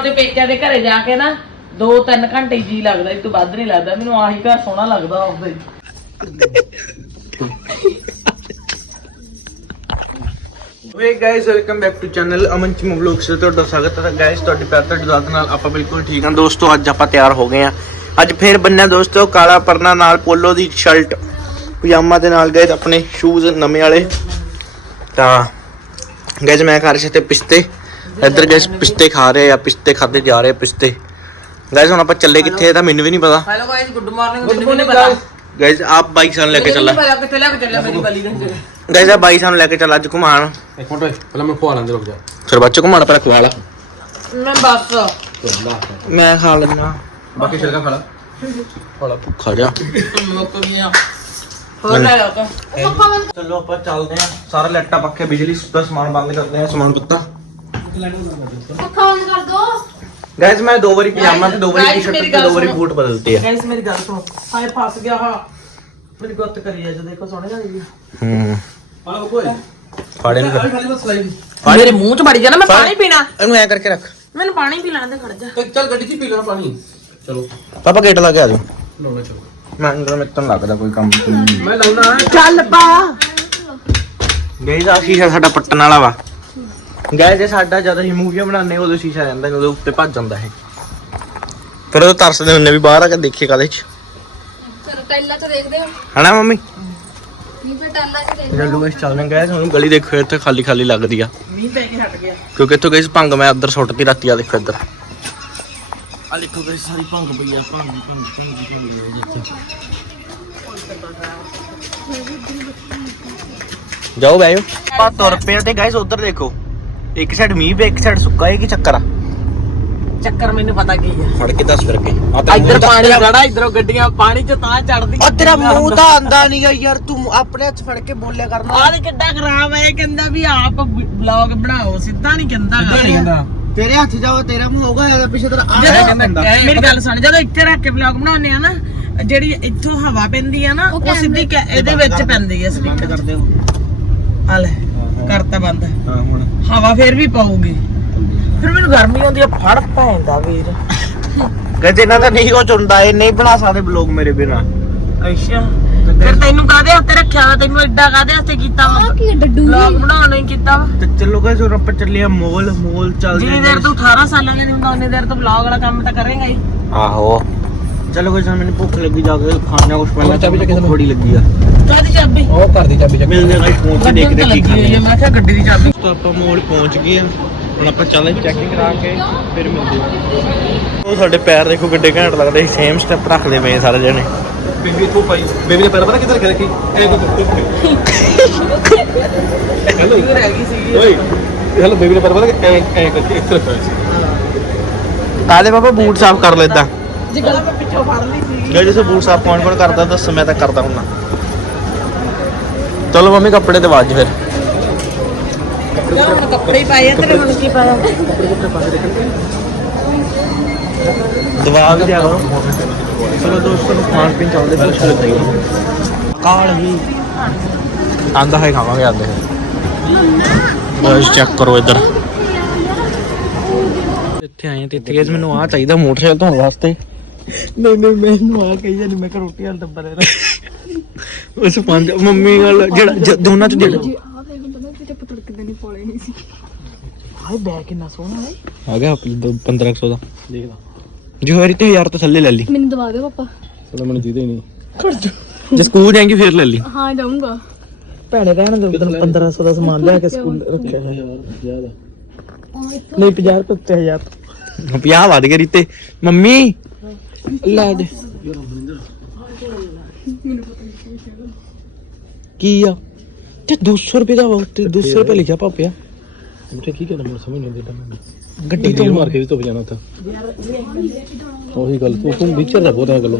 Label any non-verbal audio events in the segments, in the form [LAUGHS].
ਹੁਣ ਪੇਕਿਆਂ ਦੇ ਘਰੇ ਜਾ ਕੇ ਨਾ 2-3 ਘੰਟੇ ਜੀ ਲੱਗਦਾ, ਇਹ ਤੋਂ ਵੱਧ ਨਹੀਂ ਲੱਗਦਾ। ਮੈਨੂੰ ਆਹੀ ਘਰ ਸੋਹਣਾ ਲੱਗਦਾ ਆਉਂਦਾ ਹੀ ਵੇ guys welcome back to channel Aman ਚਿਮ vlogs ਤੇ ਤੁਹਾਡਾ ਸਵਾਗਤ ਹੈ। ਗਾਇਸ ਤੁਹਾਡੇ ਪਿਆਰ ਤੇ ਦਾਤ ਨਾਲ ਆਪਾਂ ਬਿਲਕੁਲ ਠੀਕ ਹਾਂ। ਦੋਸਤੋ, ਅੱਜ ਆਪਾਂ ਤਿਆਰ ਹੋ ਗਏ ਆ ਅੱਜ ਫੇਰ ਬੰਨਿਆ ਦੋਸਤੋ, ਕਾਲਾ ਪਰਨਾ ਨਾਲ ਪੋਲੋ ਦੀ ਸ਼ਰਟ। ਪਜਾਮਾ ਦੇ ਨਾਲ ਗਏ ਆਪਣੇ ਸ਼ੂਜ਼ ਨਵੇਂ ਵਾਲੇ। ਤਾਂ ਗਾਇਸ ਮੈਂ ਖਾ ਤੇ ਪਿਸਤੇ ਇੱਧਰ ਗਾਇਸ ਪਿਸਤੇ ਖਾ ਰਹੇ ਆ ਪਿਸਤੇ ਖਾਦੇ ਜਾ ਰਹੇ ਆ ਪਿਸਤੇ। ਗਾਇਸ ਹੁਣ ਆਪਾਂ ਚੱਲੇ ਕਿੱਥੇ ਇਹ ਤਾਂ ਮੈਨੂੰ ਵੀ ਨਹੀਂ ਪਤਾ। ਹੈਲੋ ਗਾਇਸ ਗੁੱਡ ਮਾਰਨਿੰਗ ਮੈਨੂੰ ਵੀ ਨਹੀਂ ਪਤਾ। ਗਾਇਸ ਆਪ ਬਾਈਕ ਸਾਨੂੰ ਲੈ ਕੇ ਚੱਲਾ। ਪਤਾ ਕਿੱਥੇ ਲੈ ਕੇ ਚੱਲਿਆ ਮੇਰੀ ਗਲੀ ਦੇ ਗਾਇਸ ਆ ਬਾਈ ਸਾਨੂੰ ਲੈ ਕੇ ਚੱਲਾ ਅੱਜ ਘੁਮਾਣ। ਇੱਕ ਮਿੰਟ ਓਏ ਪਹਿਲਾਂ ਮੈਂ ਖਵਾ ਲੈਂਦੇ ਰੁਕ ਜਾ। ਫਿਰ ਬੱਚ ਘੁਮਾਣ ਪਰ ਖਵਾ ਲਾ। ਮੈਂ ਬਸ। ਮੈਂ ਖਾ ਲੈਣਾ ਬਾਕੀ ਛਿਲਕਾ ਖਾ ਲਾ। ਬੜਾ ਭੁੱਖਾ ਜਾ ਮੁੱਕ ਗਿਆ ਹੋਰ ਲੈ ਲਓ ਤਾਂ। ਚਲੋ ਆਪਾਂ ਚੱਲਦੇ ਆਂ ਸਾਰਾ ਲੈਟਾ ਪੱਖੇ ਬਿਜਲੀ ਦਾ ਸਮਾਨ ਬੰਦ ਕਰਦੇ ਆਂ ਸਮਾਨ ਪੱਤਾ। ਗਾਇਸ ਮੈਂ ਦੋ ਵਾਰੀ ਪਜਾਮਾ ਤੇ ਦੋ ਵਾਰੀ ਟੀ-ਸ਼ਰਟ ਤੇ ਦੋ ਵਾਰੀ। ਬੂਟ ਬਦਲਤੇ ਆ। ਗਾਇਸ ਮੇਰੀ ਗੱਲ ਸੁਣੋ। ਹਾਏ ਫਸ ਗਿਆ ਹਾਂ। ਮੇਰੀ ਗੁੱਤ ਕਰੀ ਜਾ ਦੇਖੋ ਸੋਹਣੇ ਲੱਗਦੀ ਹੂੰ। ਆ ਓਏ ਫਾੜੇ ਨੂੰ ਮੇਰੇ ਮੂੰਹ ਚ ਵੜੀ ਜਾਣਾ ਮੈਂ ਪਾਣੀ ਪੀਣਾ। ਇਹਨੂੰ ਐ ਕਰਕੇ ਰੱਖ। ਮੈਨੂੰ ਪਾਣੀ ਪੀ ਲੈਣ ਦੇ ਖੜ ਜਾ। ਚੱਲ ਗੱਡੀ 'ਚ ਪੀ ਲੈਣਾ ਪਾਣੀ। ਚਲੋ। ਪਾਪਾ ਗੇਟ ਲਾ ਕੇ ਆ ਜਾਓ। ਲਾਉਣਾ ਚਲੋ ਮੈਂ ਅੰਦਰ ਮੇਰੇ ਤੋਂ ਲੱਗਦਾ ਕੋਈ ਕੰਮ। ਮੈਂ ਲਾਉਣਾ। ਚੱਲ ਪਾ। ਗਾਇਸ ਆ ਸ਼ੀਸ਼ਾ ਸਾਡਾ ਪੱਟਣ ਵਾਲਾ ਵਾ। ਗਾਇਸ ਇਹ ਸਾਡਾ ਜਦੋਂ ਅਸੀਂ ਮੂਵੀਆਂ ਬਣਾਉਂਦੇ ਉਦੋਂ ਸ਼ੀਸ਼ਾ ਜਾਂਦਾ ਉਹਦੇ ਉੱਤੇ ਭੱਜ ਜਾਂਦਾ ਇਹ। ਫਿਰ ਉਹ ਤਰਸਦੇ ਹੁੰਦੇ ਵੀ ਬਾਹਰ ਆ ਕੇ ਦੇਖੀਏ ਕਾਲੇ ਚ। ਚਲੋ ਟੈਲਾ ਚ ਦੇਖਦੇ ਹੋ। ਹਨਾ ਮੰਮੀ? ਨਹੀਂ ਫਿਰ ਟੈਲਾ ਚ ਦੇਖਦੇ ਜਲੂ ਇਸ ਚੱਲਦੇ ਗਏ ਹੁਣ ਗਲੀ ਦੇਖੋ ਇੱਥੇ ਖਾਲੀ ਖਾਲੀ ਲੱਗਦੀ ਆ। ਮੀਂਹ ਪੈ ਕੇ ਹਟ ਗਿਆ। ਕਿਉਂਕਿ ਇੱਥੋਂ ਗਈ ਭੰਗ ਮੈਂ ਉੱਧਰ ਸੁੱਟਤੀ ਰਾਤੀ ਆ ਦੇਖੋ ਇੱਧਰ। ਆ ਦੇਖੋ ਗਈ ਸਾਰੀ ਭੰਗ ਪਈ ਆ ਭੰਗ ਭੰਗ ਭੰਗ ਭੰਗ ਜਾਓ ਬੈਓ ਆ ਤੁਰ ਪਏ ਤੇ ਗਾਇਸ ਉੱਧਰ ਦੇਖੋ। ਇੱਕ ਸਾਈਡ ਮੀਂਹ ਪੇ ਇੱਕ ਸਾਈਡ ਸੁੱਕਾ ਹੈ ਕੀ ਚੱਕਰ ਆ? ਚੱਕਰ ਮੈਨੂੰ ਪਤਾ ਕੀ ਆ। ਫੜ ਕੇ ਦੱਸ ਫਿਰ ਕੇ ਇੱਧਰ ਪਾਣੀ ਖੜਾ ਇੱਧਰੋਂ ਗੱਡੀਆਂ ਪਾਣੀ ਚ ਤਾਂ ਚੜਦੀਆਂ ਆ। ਤੇਰਾ ਮੂੰਹ ਤਾਂ ਆਂਦਾ ਨਹੀਂਗਾ ਯਾਰ ਤੂੰ ਆਪਣੇ ਹੱਥ ਫੜ ਕੇ ਬੋਲਿਆ ਕਰਨਾ ਆਹ ਕਿੱਡਾ ਖਰਾਬ ਹੈ ਇਹ ਕਹਿੰਦਾ ਵੀ ਆਪ ਵਲੌਗ ਬਣਾਓ ਸਿੱਧਾ ਨਹੀਂ ਕਹਿੰਦਾ ਨਹੀਂ ਕਹਿੰਦਾ। ਤੇਰੇ ਹੱਥ ਜਾਓ ਤੇਰਾ ਮੂੰਹ ਹੋਗਾ ਇਹਦਾ ਪਿੱਛੇ ਤੇਰਾ ਜਦੋਂ ਮੇਰੀ ਗੱਲ ਸੁਣ ਜਦੋਂ ਇੱਥੇ ਰੱਖ ਕੇ ਵਲੌਗ ਬਣਾਉਂਦੇ ਆ ਨਾ ਜਿਹੜੀ ਇੱਥੋਂ ਹਵਾ ਪੈਂਦੀ ਆ ਨਾ ਉਹ ਸਿੱਧੀ ਕੈ- ਇਹਦੇ ਵਿੱਚ ਪੈਂਦੀ ਆ ਸਪੀਕਰ। ਕਰਦੇ ਹੋ ਆ ਲੈ। ਕਰਤਾ ਬੰਦ। ਹਾਂ ਹੁਣ। ਹਵਾ ਫੇਰ ਵੀ ਪਾਉਗੀ ਫਿਰ ਮੈਨੂੰ ਗਰਮੀ ਆਉਂਦੀ ਆ ਫੜ ਪੈਂਦਾ ਵੀਰ। ਕਹਿੰਦੇ ਇਹਨਾਂ ਤਾਂ ਨਹੀਂ ਉਹ ਚੁੰਦਾ ਇਹ ਨਹੀਂ ਬਣਾ ਸਕਦੇ ਬਲੌਗ ਮੇਰੇ ਬਿਨਾ। ਅੱਛਾ। ਫਿਰ ਤੈਨੂੰ ਕਾਦੇ ਹੱਥੇ ਰੱਖਿਆ ਵਾ? ਤੈਨੂੰ ਐਡਾ ਕਾਦੇ ਹੱਥੇ ਕੀਤਾ ਵਾ? ਆ ਕੀ ਡੱਡੂ ਵਲੌਗ ਬਣਾਉਣ ਹੀ ਕੀਤਾ ਵਾ? ਤੇ ਚੱਲੋ ਗਾਇਸ ਹੁਣ ਆਪਾਂ ਚੱਲੇ ਆ ਮੋਲ ਮੋਲ ਚੱਲਦੇ ਜਿੰਨੀ ਦੇਰ ਤੂੰ 18 ਸਾਲਾਂ ਦਾ ਨਹੀਂ ਹੁੰਦਾ ਉਨੀ ਦੇਰ ਤੂੰ ਵਲੌਗ ਵਾਲਾ ਕੰਮ ਤਾਂ ਕਰੇਗਾ ਹੀ। ਆਹੋ। ਚਲੋ ਗਾਇਸ ਮੈਨੂੰ ਭੁੱਖ ਲੱਗੀ ਜਾ ਕੇ ਖਾਣਾ ਕੁਛ ਪਹਿਲਾਂ ਚਾਬੀ ਚੱਕ ਕੇ ਥੋੜੀ ਲੱਗੀ ਆ। ਕਾਦੀ ਚਾਬੀ? ਉਹ ਕਰ ਦੀ ਚਾਬੀ ਚੱਕ ਮਿਲਦੇ ਗਾਇਸ ਪਹੁੰਚ ਕੇ ਦੇਖਦੇ ਕੀ ਖਾਣੇ ਆ, ਮੈਂ ਕਿਹਾ ਗੱਡੀ ਦੀ ਚਾਬੀ। ਤੋਂ ਆਪਾਂ ਮੋਲ ਪਹੁੰਚ ਗਏ ਆ। ਹੁਣ ਆਪਾਂ ਚੱਲੇ ਚੈਕਿੰਗ ਕਰਾ ਕੇ ਫਿਰ ਮਿਲਦੇ ਆ ਉਹ ਸਾਡੇ ਪੈਰ ਦੇਖੋ ਕਿੱਡੇ ਘੈਂਟ ਲੱਗਦੇ ਸੇਮ ਸਟੈਪ ਰੱਖਦੇ ਪਏ ਸਾਰੇ ਜਣੇ। ਬੇਬੀ ਤੋਂ ਪਾਈ ਬੇਬੀ ਨੇ ਪੈਰ ਪਤਾ ਕਿੱਧਰ ਰੱਖਿਆ ਰੱਖੀ ਐ ਹੈਲੋ। ਰਹਿ ਗਈ ਸੀ ਓਏ ਹੈਲੋ ਬੇਬੀ ਨੇ ਪੈਰ ਪਤਾ ਐ ਐ ਕਰਕੇ ਇੱਥੇ ਰੱਖਿਆ ਸੀ। ਕਾਲੇ ਬਾਬਾ ਬੂਟ ਸਾਫ਼ ਕਰ ਲੈਦਾ ਜਿਗਲਾ ਮੈਂ ਪਿੱਛੋਂ ਫੜ ਲਈ ਸੀ। ਜੇ ਜਿਸ ਬੂਟ ਸਾਫ਼ ਕੌਣ ਕੌਣ ਕਰਦਾ ਦੱਸ ਮੈਂ ਤਾਂ ਕਰਦਾ ਹੁੰਨਾ। ਚਲੋ ਮੰਮੀ ਕੱਪੜੇ ਤੇ ਵਾਜ ਫਿਰ। ਜਾ ਹੁਣ ਕੱਪੜੇ ਹੀ ਪਾਏ ਆ ਤੇਰੇ ਹੁਣ ਕੀ ਪਾਇਆ? ਦਵਾ ਵੀ ਦਿਆ ਕਰੋ ਚਲੋ ਦੋਸਤੋ ਨੂੰ ਖਾਣ ਪੀਣ ਚੱਲਦੇ ਫਿਰ ਸ਼ੁਰੂ ਕਰੀਏ। ਕਾਲ ਹੀ ਆਂਦਾ ਹੈ ਖਾਵਾਂਗੇ ਆਂਦੇ ਬਸ ਚੈੱਕ ਕਰੋ ਇੱਧਰ। ਇੱਥੇ ਆਏ ਤੇ ਗਾਇਸ ਮੈਨੂੰ ਆ ਚਾਹੀਦਾ ਮੋਟਰਸਾਈਕਲ ਧੋਣ ਵਾਸਤੇ। ਨਹੀਂ ਨਹੀਂ ਮੈਨੂੰ ਆ ਕਹੀ ਜਾਨੀ ਮੈਂ ਕਿਹਾ ਰੋਟੀ ਵਾਲਾ ਡੱਬਾ ਲੈ ਉਸ ਪੰਜ ਮੰਮੀ ਨਾਲ ਜਿਹੜਾ ਜ- ਦੋਨਾਂ ਚ ਜਿਹੜਾ ਆ ਹੁੰਦਾ ਨਾ ਤੇਰੇ ਪੁੱਤਰ ਕਿਦਾਂ ਨਹੀਂ ਪੋਲੇ ਨਹੀਂ ਸੀ। ਹਾਏ ਬੈਗ ਕਿੰਨਾ ਸੋਹਣਾ ਹੈ। ਆ ਗਿਆ 1500 ਦਾ ਦੇਖਦਾ ਜੋ ਹਰੀ ਤੇ 1000 ਤੋਂ ਥੱਲੇ ਲੈ ਲਈ। ਮੈਨੂੰ ਦਵਾ ਦਿਓ ਪਾਪਾ। ਚਲੋ ਮੈਨੂੰ ਜੀਦੇ ਹੀ ਨਹੀਂ। ਜੇ। ਸਕੂਲ ਜਾਏਂਗੀ ਫਿਰ ਲੈ ਲਈ। ਹਾਂ ਜਾਊਂਗਾ। ਭੈਣੇ ਰਹਿਣ ਦੇ ਉਦੋਂ 1500 ਦਾ ਸਮਾਨ ਲਿਆ ਕੇ ਸਕੂਲ ਰੱਖਿਆ ਹੋਇਆ। ਜ਼ਿਆਦਾ ਨਹੀਂ 50 ਰੁਪਏ ਉੱਤੇ 1000 50 ਵੱਧ ਗਏ ਰੀਤੇ ਮੰਮੀ ਲੈ ਦੇ। ਕੀ ਆ? ਤੇ 200 ਰੁਪਏ ਦਾ ਉੱਤੇ 200 ਰੁਪਏ ਲਿਖਿਆ ਪਾਪਿਆ ਮੁਝੇ ਕੀ ਕਹਿਣਾ ਮੈਨੂੰ ਸਮਝ ਨਹੀਂ ਆਉਂਦੀ ਤਾਂ ਗੱਡੀ ਤੋਂ ਤੋਂ ਮਾਰ ਕੇ ਵੀ ਧੁੱਪ ਜਾਣਾ ਉੱਥੇ। ਉਹੀ ਗੱਲ ਤੂੰ ਤੂੰ ਵਿਚਰ ਦਾ ਬਹੁਤ ਗੱਲੋਂ।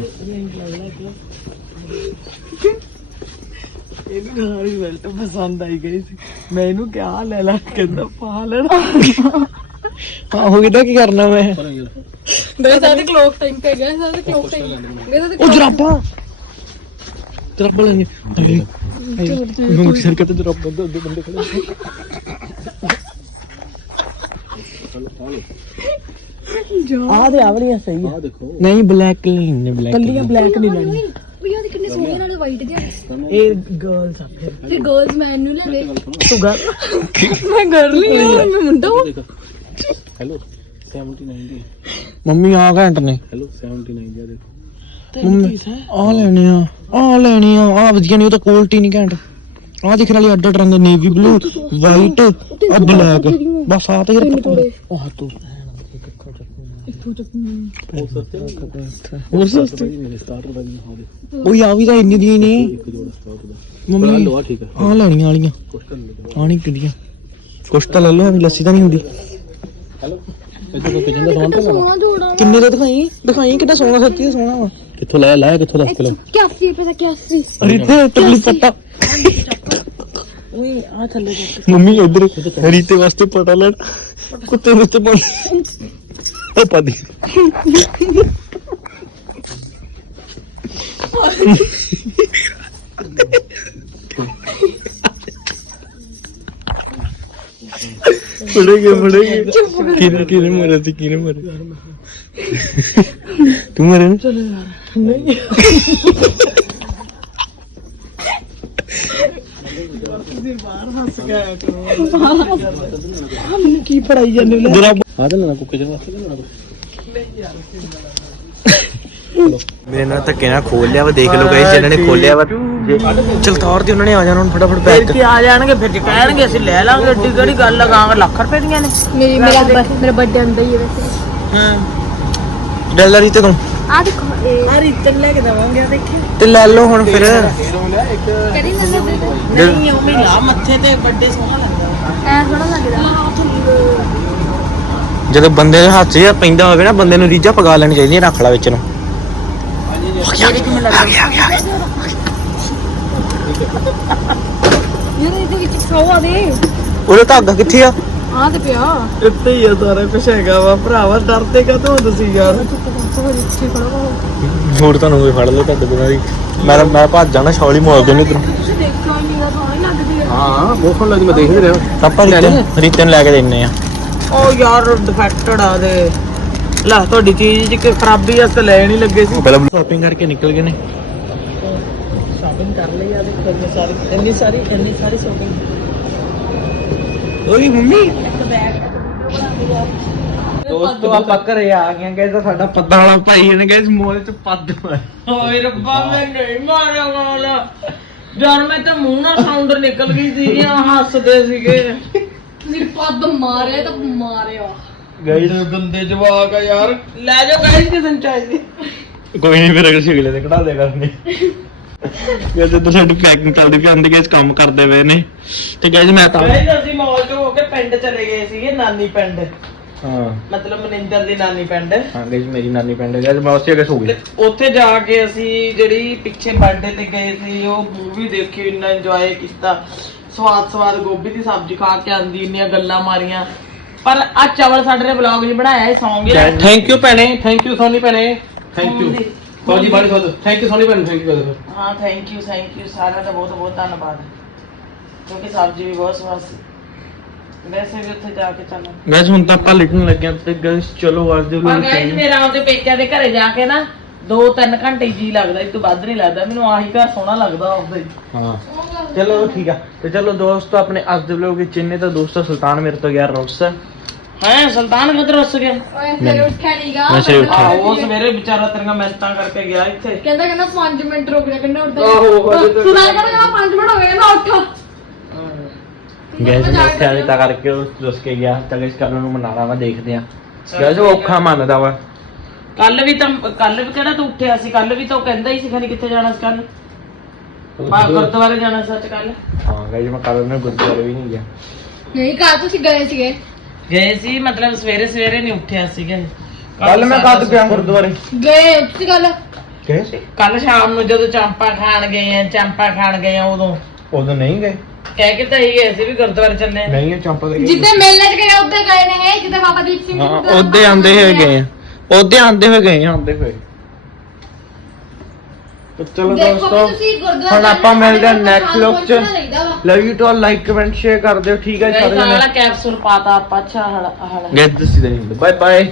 ਇਹਨੂੰ ਸਾਰੀ ਬੈਲਟ ਪਸੰਦ ਆਈ ਗਈ ਸੀ। ਮੈਂ ਇਹਨੂੰ ਕਿਹਾ ਲੈ ਲੈ ਕਹਿੰਦਾ ਪਾ ਲੈਣਾ। ਹਾਂ ਹੋ ਗਿਆ ਕੀ ਕਰਨਾ ਮੈਂ? ਮੇਰੇ ਸਾਰੇ ਕਲੋਕ ਟਾਈਮ ਤੇ ਗਿਆ ਸਾਰੇ ਕਲੋਕ ਟਾਈਮ ਮੇਰੇ ਉਹ ਜਰਾਬਾਂ। ਜਰਾਬਾਂ ਲੈਣੀ ਨੂੰ ਸਿਰ ਕਿਤੇ ਜਰਾਬਾਂ ਦੇ ਬੰਦੇ ਖੜੇ ਆਹ ਤੇ ਆ ਵਾਲੀਆਂ ਸਹੀ ਆ। ਆ ਦੇਖੋ। ਨਹੀਂ ਬਲੈਕ ਨਹੀਂ ਬਲੈਕ ਕੱਲੀਆਂ ਬਲੈਕ ਨਹੀਂ ਲੈਣੀ। ਭਈਆ ਦੇ ਕਿੰਨੇ ਸੋਹਣੇ ਨਾਲੇ ਵਾਈਟ ਜਿਹੇ ਇਹ ਗਰਲਸ ਆ ਫਿਰ। ਗਰਲਸ ਮੈਨ ਲੈ ਤੂੰ ਗੱਲ ਮੈਂ ਗਰਲੀ ਹਾਂ ਮੈਂ ਮੁੰਡਾ। ਹਾਂ ਹੈਲੋ 79 ਦੀ ਮੰਮੀ ਆ ਘੰਟ ਨੇ। ਹੈਲੋ 79 ਦੀ ਆ ਦੇਖੋ ਮੰਮੀ ਆ ਲੈਣੇ ਆ ਆ ਲੈਣੇ ਆ ਆ ਵਧੀਆ ਨਹੀਂ ਉਹ ਤਾਂ ਕੁਆਲਿਟੀ ਨਹੀਂ ਘੰਟ। ਆ ਦਿਖਣ ਵਾਲੀ ਅੱਡ ਰੰਗ ਨੇਵੀ ਬਲੂ ਵਾਈਟ ਆ ਬਲੈਕ ਬਸ ਆ ਤੇ ਯਾਰ ਆਹ ਤੂੰ ਹੋਰ ਸਸਤੀ ਨਹੀਂ ਸਟਾਰਟਰ ਦਾ ਵੀ ਹਾਂ ਦੇਖੋ। ਉਹ ਆ ਵੀ ਤਾਂ ਇੰਨੀ ਦਾ। ਮੰਮੀ ਲੋ ਆ ਠੀਕ ਹੈ ਆ ਲੈਣੀਆਂ ਵਾਲੀਆਂ। ਆ ਨਹੀਂ ਕਿਦੀਆਂ ਕੁਛ ਤਾਂ ਲੈ ਲਓ ਐਵੇਂ ਲੱਸੀ ਤਾਂ ਨਹੀਂ ਹੁੰਦੀ। ਕਿਚਨ ਦਾ ਸਮਾਨ ਤਾਂ ਕਿੰਨੇ ਦਾ ਦਿਖਾਈ? ਦਿਖਾਈ ਕਿੰਨਾ ਸੋਹਣਾ ਸੱਚੀ ਦਾ ਸੋਹਣਾ ਵਾ? ਕਿੱਥੋਂ ਲਾਇਆ ਲਾਇਆ ਕਿੱਥੋਂ ਦੱਸ ਕਿਲੋ? 81 ਰੁਪਏ ਦਾ 81 ਰੀਤੇ ਟਕਲੀ ਪੱਟਾ ਓਏ ਆ ਥੱਲੇ ਦੇਖ। ਮੰਮੀ ਇੱਧਰ ਰੀਤੇ ਵਾਸਤੇ ਪਟਾ ਲੈਣ। ਕੁੱਤੇ ਨੂੰ ਤੇ ਪਾ ਉਹ [LAUGHS] [LAUGHS] ਪਾਦੀ ਫੜੇਗੇ। ਫੜੇਗੇ ਕਿਹਨੇ ਕਿਹਨੇ ਮਰੇ ਸੀ ਕਿਹਨੇ ਮਰੇ ਤੂੰ ਮਰੇ ਨਾ? ਕੀ ਪੜਾਈ ਜਾਂਦੇ ਨੇ ਜਰਾ ਆ ਤਾਂ ਲੈਣਾ ਕੋਈ ਕਿਚਨ ਵਾਸਤੇ ਲੈਣਾ ਮੇਰੇ ਨਾਲ ਧੱਕੇ ਨਾਲ ਖੋਲ ਲਿਆ ਵਾ ਦੇਖ ਲਓ ਗਾਇਸ ਜਿਹਨਾਂ ਨੇ ਖੋਲਿਆ ਵਾ। ਚਲ ਤਾਰ ਤੇ ਉਹਨਾਂ ਨੇ ਆ ਜਾਣਾ ਹੁਣ ਫਟਾਫਟ ਪੈਕ ਕੀ ਆ ਜਾਣਗੇ ਫਿਰ ਜੇ ਕਹਿਣਗੇ ਅਸੀਂ ਲੈ ਲਾਂਗੇ ਏਡੀ ਕਿਹੜੀ ਗੱਲ ਲਗਾਵਾਂਗੇ ਲੱਖ ਰੁਪਏ ਦੀਆਂ ਨੇ। ਮੇਰੀ ਮੇਰਾ ਮੇਰਾ ਬਰਥਡੇ ਅੰਦਰ ਹੀ ਹੈ ਵੈਸੇ। ਹਾਂ। ਡੈਲਰ ਤੇ ਤੂੰ ਆ ਦੇਖੋ ਇਹ ਆ ਰੀਤਨ ਲੈ ਕੇ ਦਵਾਂਗੇ ਦੇਖੀ ਤੇ ਲੈ ਲਓ ਹੁਣ ਫਿਰ। ਕਿਹੜੀ ਨੰਬਰ ਦੇ ਨਹੀਂ ਉਹ ਮੇਰਾ ਮੱਥੇ ਤੇ ਵੱਡੇ ਸੋਹਣਾ ਲੱਗਦਾ। ਐ ਸੋਹਣਾ ਲੱਗਦਾ। ਜਦੋਂ ਬੰਦੇ ਦੇ ਹੱਥ 'ਚ ਇਹ ਪੈਂਦਾ ਹੋਵੇ ਨਾ ਬੰਦੇ ਨੂੰ ਰੀਝਾਂ ਪਗਾ ਲੈਣੀ ਚਾਹੀਦੀਆਂ ਰੱਖ ਲਾ ਵਿੱਚ ਨੂੰ। ਯਾਰ ਇਹਦੇ ਵਿੱਚ ਖਾਵਾ ਦੇ। ਉਹਦਾ ਧਾਗਾ ਕਿੱਥੇ ਆ? ਆ ਤੇ ਪਿਆ। ਇੱਥੇ ਹੀ ਆ ਸਾਰਾ ਕੁਝ ਹੈਗਾ ਵਾ। ਭਰਾਵਾ ਡਰਦੇ ਕਾ ਤੂੰ ਤੁਸੀਂ ਯਾਰ? ਹੋਰ ਇੱਥੇ ਖੜਾ ਵਾ ਹੋਰ ਤੁਹਾਨੂੰ ਕੋਈ ਫੜ ਲਓ ਤੁਹਾਡੇ ਬਿਨਾਂ ਦੀ ਮੈਂ ਤਾਂ- ਮੈਂ ਭੱਜ ਜਾਣਾ ਸ਼ੌਲੀ ਮੋਲ ਦੇ ਇਧਰ ਤੁਸੀਂ ਦੇਖਿਆ ਸੋਹਣੀ ਲੱਗਦੀ ਹੈ ਹਾਂ ਬਹੁਤ ਸੋਹਣਾ ਲੱਗਦੀ ਮੈਂ ਦੇਖ ਵੀ ਰਿਹਾ। ਆਪਾਂ ਰੀਤੇ ਰੀਤੇ ਨੂੰ ਲੈ ਕੇ ਦਿੰਨੇ ਆ। ਉਹ ਯਾਰ ਡਿਫੈਕਟਡ ਆ ਦੇ। ਲੈ ਤੁਹਾਡੀ ਚੀਜ਼ ਜੀ ਕਿ ਖਰਾਬੀ ਵਾਸਤੇ ਲੈ ਨਹੀਂ ਲੱਗੇ ਸੀ। ਪਹਿਲਾਂ ਸ਼ਾਪਿੰਗ ਕਰਕੇ ਨਿਕਲ ਗਏ ਨੇ। ਸ਼ਾਪਿੰਗ ਕਰ ਲਈ ਆ ਦੇਖੋ ਇੰਨੀ ਸਾਰੀ ਇੰਨੀ ਸਾਰੀ ਇੰਨੀ ਸਾਰੀ ਸ਼ਾਪਿੰਗ ਓਏ ਮੰਮੀ। ਦੋਸਤੋ ਆਪਾਂ ਘਰੇ ਆ ਗਏ ਤਾਂ ਸਾਡਾ ਪੱਦਾ ਵਾਲਾ ਭਾਈ ਨੇ ਗਏ ਮੋਲ ਚ ਪੱਦ ਓਏ ਰੱਬਾ ਮੈਂ ਨਹੀਂ ਮਾਰਿਆ ਵਾਲਾ। ਯਾਰ ਮੈਂ ਤਾਂ ਮੂੰਹ ਨਾਲ ਸਾਊਂਡ ਨਿਕਲ ਗਈ ਸੀ ਹੱਸਦੇ ਸੀਗੇ। ਤੁਸੀਂ ਪੱਦ ਮਾਰਿਆ ਤਾਂ ਮਾਰਿਆ। ਗਾਈਸ ਗੰਦੇ ਜਵਾਕ ਆ ਯਾਰ। ਲੈ ਜਾਓ ਗਾਇਸ ਕਿਸੇ ਨੂੰ ਚਾਹੀਦੀ। ਕੋਈ ਨਹੀਂ ਫਿਰ ਸਿਗਲੇ ਤੇ ਕਢਾ ਦੇ ਕਰਨੇ ਗਾਇਸ ਜਦੋਂ ਸਾਡੀ ਪੈਕਿੰਗ ਚੱਲਦੀ ਪਈ ਆਂਦੇ ਗਾਇਸ ਕੰਮ ਕਰਦੇ ਪਏ ਨੇ। ਤੇ ਗਾਇਸ ਮੈਂ ਤਾਂ ਗਾਇਸ ਅਸੀਂ ਮੌਲ ਤੋਂ ਹੋ ਕੇ ਪਿੰਡ ਚਲੇ ਗਏ ਸੀਗੇ ਨਾਨੀ ਪਿੰਡ। ਹਾਂ। ਮਤਲਬ ਮਨਿੰਦਰ ਦੀ ਨਾਨੀ ਪਿੰਡ। ਹਾਂ ਗਾਇਸ ਮੇਰੀ ਨਾਨੀ ਪਿੰਡ ਗਾਇਸ ਮੈਂ ਉਸੇ ਅਗੇ ਸੋ ਤੇ ਗਈ ਉੱਥੇ ਜਾ ਕੇ ਅਸੀਂ ਜਿਹੜੀ ਪਿੱਛੇ ਬਰਥਡੇ ਤੇ ਗਏ ਸੀ ਉਹ ਮੂਵੀ ਦੇਖੀ ਇੰਨਾ ਇੰਜੋਏ ਕੀਤਾ। ਸਵਾਦ ਸਵਾਦ ਗੋਭੀ ਦੀ ਸਬਜ਼ੀ ਖਾ ਕੇ ਆਂਦੀ ਇੰਨੀਆਂ ਗੱਲਾਂ ਮਾਰੀਆਂ। ਪਰ ਆ ਚਾਵਲ ਸਾਡੇ ਨੇ ਵਲੌਗ 'ਚ ਬਣਾਇਆ ਇਹ ਸੌਂ ਗਿਆ ਥੈਂਕ ਯੂ ਭੈਣੇ ਥੈਂਕ ਯੂ ਸੋਨੀ ਭੈਣੇ ਥੈਂਕ ਯੂ ਸੋਜੀ ਬਾੜੀ ਸੋਦ ਥੈਂਕ ਯੂ ਸੋਨੀ ਭੈਣੇ ਥੈਂਕ ਯੂ ਹਾਂ ਥੈਂਕ ਯੂ ਥੈਂਕ ਯੂ ਸਾਰਿਆਂ ਦਾ ਬਹੁਤ ਬਹੁਤ ਧੰਨਵਾਦ। ਕਿਉਂਕਿ ਸਬਜ਼ੀ ਵੀ ਬਹੁਤ ਸਵਾਦ ਸੀ। ਵੈਸੇ ਵੀ ਉੱਥੇ ਜਾ ਕੇ ਚੱਲਾਂ। ਗਾਇਸ ਹੁਣ ਤਾਂ ਆਪਾਂ ਲਿਟਣ ਲੱਗਿਆ ਤੇ ਗਾਇਸ ਚਲੋ ਅੱਜ ਦੇ ਪਰ ਗਾਇਸ ਮੇਰਾ ਉਹਦੇ ਪੇਕਿਆਂ ਦੇ ਘਰੇ ਜਾ ਕੇ ਨਾ 2-3 ਘੰਟੇ ਜੀ ਲੱਗਦਾ ਇਸ ਤੋਂ ਵੱਧ ਨਹੀਂ ਲੱਗਦਾ। ਮੈਨੂੰ ਆਹੀ ਘਰ ਸੋਹਣਾ ਲੱਗਦਾ ਉਹਦਾ ਹੀ। ਹਾਂ। ਚਲੋ ਠੀਕ ਆ। ਤੇ ਚਲੋ ਦੋਸਤੋ ਆਪਣੇ ਅੱਜ ਦੇ ਵਲੋਗ ਵਿੱਚ ਇੰਨੇ ਤਾਂ ਦੋਸਤੋ ਸੁਲਤਾਨ ਮੇਰੇ ਤੋਂ ਗਿਆ ਰੋਸ ਹੈ ਸੁਲਤਾਨ ਕਿੱਧਰ ਰੁੱਸ ਗਿਆ? ਓਏ ਫਿਰ ਉੱਠਿਆ ਨਹੀਂਗਾ ਮੈਂ ਸਵੇਰੇ ਉੱਠਿਆ। ਆਹ ਉਹ ਸਵੇਰੇ ਵਿਚਾਰਾ ਤੇਰੀਆਂ ਮਿਹਨਤਾਂ ਕਰਕੇ ਗਿਆ ਇੱਥੇ। ਕਹਿੰਦਾ ਕਹਿੰਦਾ 5 ਮਿੰਟ ਰੁਕ ਜਾ ਕਹਿੰਦਾ ਉੱਠਦਾ ਆਹੋ, ਹਜੇ ਤੱਕ- ਤੂੰ ਨਾ ਕਹਿੰਦਾ 5 ਮਿੰਟ ਹੋ ਗਏ ਨਾ ਉੱਠ। ਗੈਸ ਮੈਂ ਉੱਠਿਆ ਨਹੀਂ ਤਾਂ ਕਰਕੇ ਉਹ ਰੁੱਸ ਕੇ ਗਿਆ। ਤਾਂ ਗੈਸ ਕੱਲ ਨੂੰ ਮਨਾਣਾ ਵਾ ਦੇਖਦੇ ਆ ਗੈਸ ਉਹ ਔਖਾ ਮੰਨਦਾ ਵਾ। ਕੱਲ ਵੀ ਤਾਂ ਕੱਲ ਵੀ ਕਿਹੜਾ ਤੂੰ ਉੱਠਿਆ ਸੀ? ਕੱਲ ਵੀ ਤਾਂ ਉਹ ਕਹਿੰਦਾ ਹੀ ਸੀ ਖਣੀ ਕਿੱਥੇ ਜਾਣਾ ਸੀ ਕੱਲ? ਮਾ ਗੁਰਦੁਆਰੇ ਜਾਣਾ ਸੱਚ ਕੱਲ ਹਾਂ ਗੈਸ ਮੈਂ ਕੱਲ ਨੂੰ ਗੁਰਦੁਆਰੇ ਵੀ ਨਹੀਂ ਗਿਆ। ਨਹੀਂ ਕੱਲ ਤੁਸੀਂ ਗਏ ਸੀਗੇ। ਗਏ ਸੀ ਮਤਲਬ ਸਵੇਰੇ ਸਵੇਰੇ ਨਹੀਂ ਉੱਠਿਆ ਸੀਗਾ ਕੱਲ ਮੈਂ ਕਦ ਗਿਆ ਗੁਰਦੁਆਰੇ। ਗਏ ਤੁਸੀਂ ਕੱਲ ਗਏ ਸੀ। ਕੱਲ ਸ਼ਾਮ ਨੂੰ ਜਦੋਂ ਚਾਂਪਾ ਖਾਣ ਗਏ ਆ ਚਾਂਪਾ ਖਾਣ ਗਏ ਆ ਉਦੋਂ। ਉਦੋਂ ਨਹੀਂ ਗਏ। ਕਹਿ ਕੇ ਤਾਂ ਹੀ ਗਏ ਸੀ ਵੀ ਗੁਰਦੁਆਰੇ ਚੱਲੇ ਆ। ਨਹੀਂ ਇਹ ਚੰਪਾ ਦੇ ਜਿੱਦੇ ਮੇਲੇ 'ਚ ਗਏ ਉੱਤੇ ਗਏ ਨੇ ਇਹ ਜਿੱਦੇ ਬਾਬਾ ਦੀਪ ਸਿੰਘ ਜੀ ਹਾਂ ਗੁਰਦੁਆਰਾ ਉਹਦੇ ਆਂਦੇ ਹੋਏ ਗਏ ਆ। ਉਹਦੇ ਆਂਦੇ ਹੋਏ ਗਏ ਆ। ਆਂਦੇ ਹੋਏ। ਤੇ ਚਲੋ ਦੋਸਤੋ ਤੁਸੀਂ ਹੁਣ ਆਪਾਂ ਮਿਲਦੇ ਹਾਂ ਨਾਲ vlog 'ਚ। Love you to all like comment share ਕਰ ਦਿਓ ਠੀਕ ਹੈ ਸਾਰੇ ਜਣੇ ਕੈਪਸੂਲ ਪਾਤਾ ਆਪਾਂ ਅੱਛਾ ਹਲ ਹਲ ਗੈਸ ਦੱਸੀ ਦੇ ਬਾਏ ਬਾਏ